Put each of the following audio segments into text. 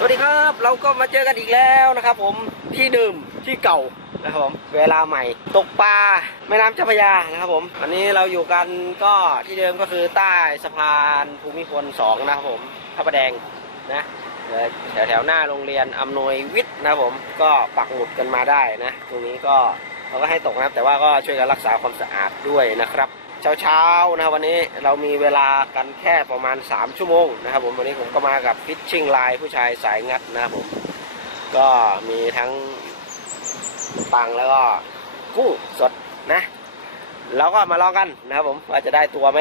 สวัสดีครับเราก็มาเจอกันอีกแล้วนะครับ ผมที่เดิมที่เก่านะครับผมเวลาใหม่ ตกปลาแม่น้ำเจ้าพระยานะครับผมอันนี้เราอยู่กันก็ที่เดิมก็คือใต้สะพานภูมิพลสองนะครับผมพระประแดงนะแถวแถวหน้าโรงเรียนอำนวยวิทย์นะครับผมก็ปักหมุดกันมาได้นะ ตรงนี้ก็เราก็ให้ตกนะครับแต่ว่าก็ช่วยกันรักษาความสะอาดด้วยนะครับ เช้าเช้าๆนะครับวันนี้เรามีเวลากันแค่ประมาณ 3 ชั่วโมงนะครับผมวันนี้ผมก็มากับฟิชชิ่งไลน์ผู้ชายสายงัดนะครับผมก็มีทั้งปังแล้วก็กุ้งสดนะเราก็มาลองกันนะครับผมว่าจะได้ตัวไหม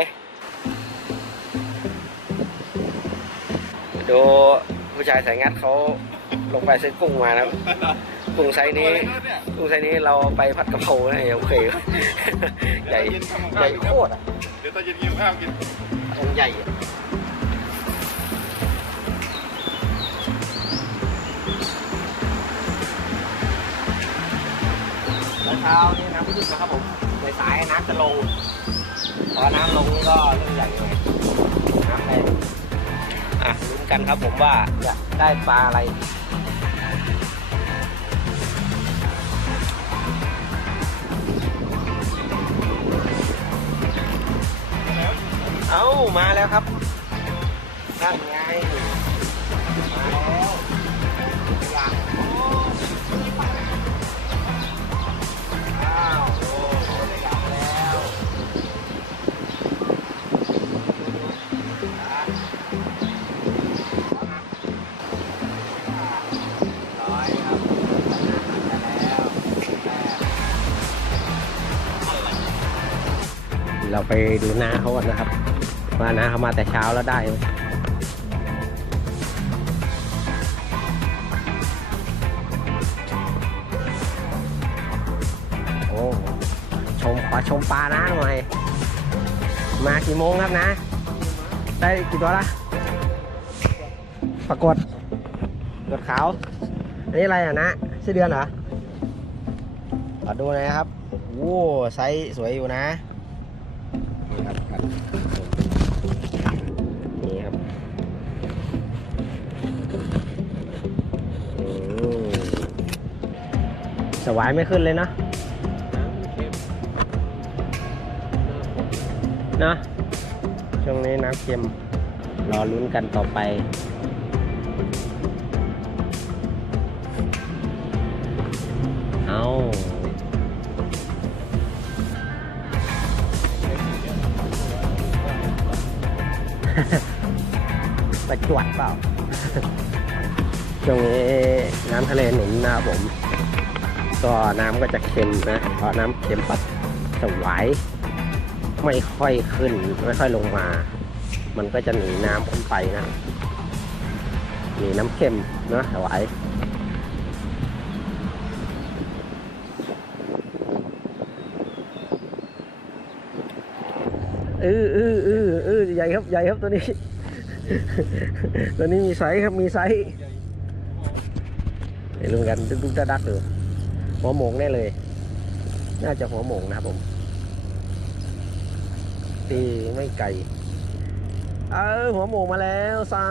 ดูผู้ชายสายงัดเขาลงไปซื้อกุ้งมานะครับ กุ้งไซส์นี้กุ้งไซส์นี้เราไปผัดกะเพราให้โอเคใหญ่ใหญ่โคตรอะเดี๋ยวตอนเย็นกินข้าวกินองใหญ่อะแล้วเช้านี่น้ำขึ้นนะครับผมในสายน้ำจะลงพอน้ำลงนี่ก็เริ่มใหญ่เลยน้ำแรงอะลุ้นกันครับผมว่าจะได้ปลาอะไร เอ้ามาแล้วครับนั่นไงมาแล้วอยากโอ้าวโอ้โหได้อยากแล้วร้อยครับได้แล้วเราไปดูหน้าเขาก่อนนะครับ ว่าน้าเขามาแต่เช้าแล้วได้โอ้ชมขอชมปลานะหน่อย มากี่โมงครับนะ ได้กี่ตัวละปรากฏกดขาว อันนี้อะไรอะนะชื่อเดือนเหรอขอดูหน่อยนะครับ โอ้ไซส์สวยอยู่นะนี่ครับ นี่ครับอืมสวายไม่ขึ้นเลยเนอะเนอะช่วงนี้น้ำเค็มรอลุ้นกันต่อไป ประจวดเปล่าช่วงนี้น้ำทะเลหนุนนะครับผม ก็น้ำก็จะเค็มนะพอน้ำเค็มปัดสวายไม่ค่อยขึ้น ไม่ค่อยลงมา มันก็จะหนีน้ำขึ้นไปนะหนีน้ำเค็มนะสวายเออเออเออเออใหญ่ครับใหญ่ครับตัวนี้ ตัวนี้มีไซส์ครับ มีไซส์เดี๋ยวลุ้นกันดุ๊กดุ๊กดักๆดูหัวหมงแน่เลย น่าจะหัวหมงนะครับผมตีไม่ไกล เออหัวหมงมาแล้วซา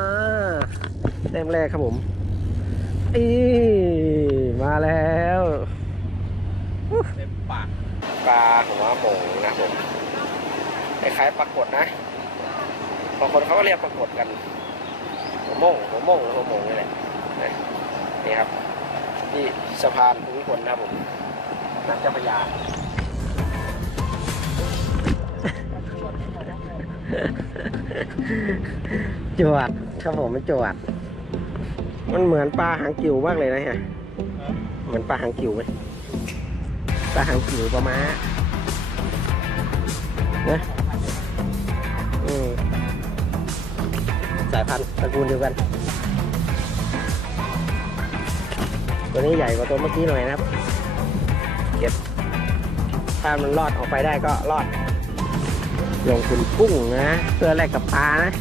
แต้มแรกครับผมอีมาแล้วเต็มปากปลาหัวหมงนะครับผมคล้ายๆปลากดนะ บางคนเขาก็เรียกปลากดกันหัวหมงหัวหมงหัวหมงนี่แหละนะนี่ครับที่สะพานภูมิพลนะครับผมน้ำเจ้าพระยาจวดครับผมมันจวด มันเหมือนปลาหางกิวมากเลยนะฮะเหมือนปลาหางกิวไหมปลาหางกิวปลาม้านะ สายพันธุ์ตระกูลเดียวกัน ตัวนี้ใหญ่กว่าตัวเมื่อกี้หน่อยนะครับ เก็บ ถ้ามันรอดออกไปได้ก็รอดลงทุนกุ้งนะเพื่อแลกกับปลานะ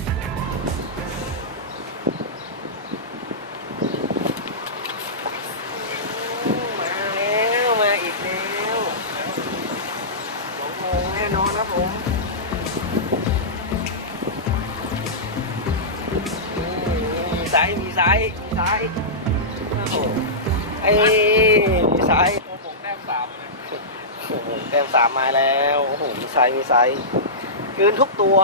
นี่มีไซส์มีสายมีสายโอ้โหไอ้มีสายโอ้โหแต้มสามโอ้โหแต้มสามมาแล้วโอ้โหมีสายมีสายคืนทุกตัว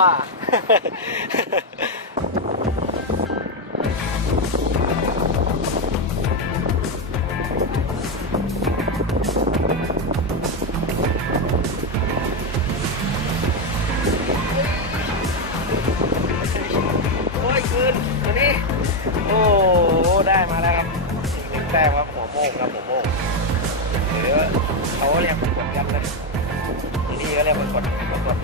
กหนึ่งแต้มครับหัวโมงครับหัวโมงหรือเขาเรียกกดยับนะที่นี่ก็เรียกกดกดกดกด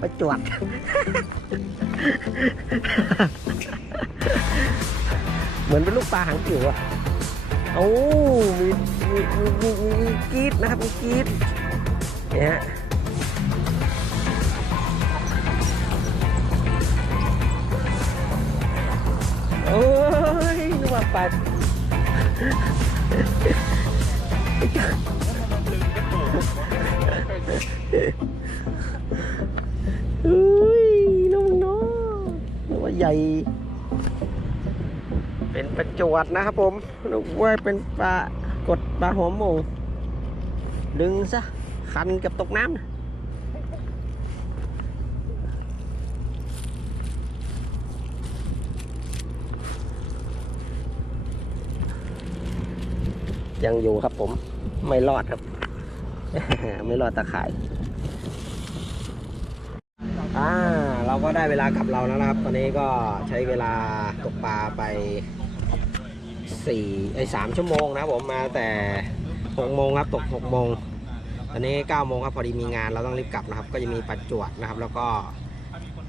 ประจวดเหมือนเป็นลูกปลาหางจิ๋วอะ โอ้มีมีมีมีมีกีดนะครับมีกีดเนี่ยโอ้ยนึกว่าปลาเฮ้ยน้องน้องนึกว่าใหญ่ เป็นประจวดนะครับผมนึกว่าเป็นปลากดปลาหัวหมูดึงซะคันกับตกน้ำนะยังอยู่ครับผมไม่รอดครับ ไม่รอดตะข่ายอ่าเราก็ได้เวลากลับเราแล้วนะครับ ตอนนี้ก็ใช้เวลาตกปลาไป สี่ไอ้สามชั่วโมงนะผมมาแต่หกโมงครับตกหกโมงตอนนี้เก้าโมงครับพอดีมีงานเราต้องรีบกลับนะครับ ก็จะมีปลาจวดนะครับ แล้วก็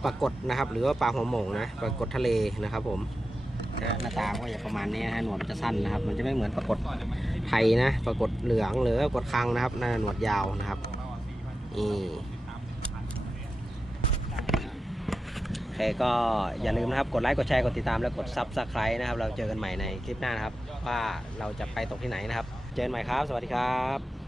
ปลากดนะครับ หรือว่าปลาหัวหมงนะปลากดทะเลนะครับ ผมหน้าตาก็จะประมาณนี้นะฮะหนวดจะสั้นนะครับ มันจะไม่เหมือนปลากดไทยนะปลากดเหลืองหรือปลากดคังนะครับหน้าหนวดยาวนะครับนี่โอเคก็อย่าลืมนะครับ กดไลค์กดแชร์กดติดตามและกดซับสไคร b e นะครับ เราเจอกันใหม่ในคลิปหน้านะครับ ว่าเราจะไปตกที่ไหนนะครับ เจอกันใหม่ครับ สวัสดีครับ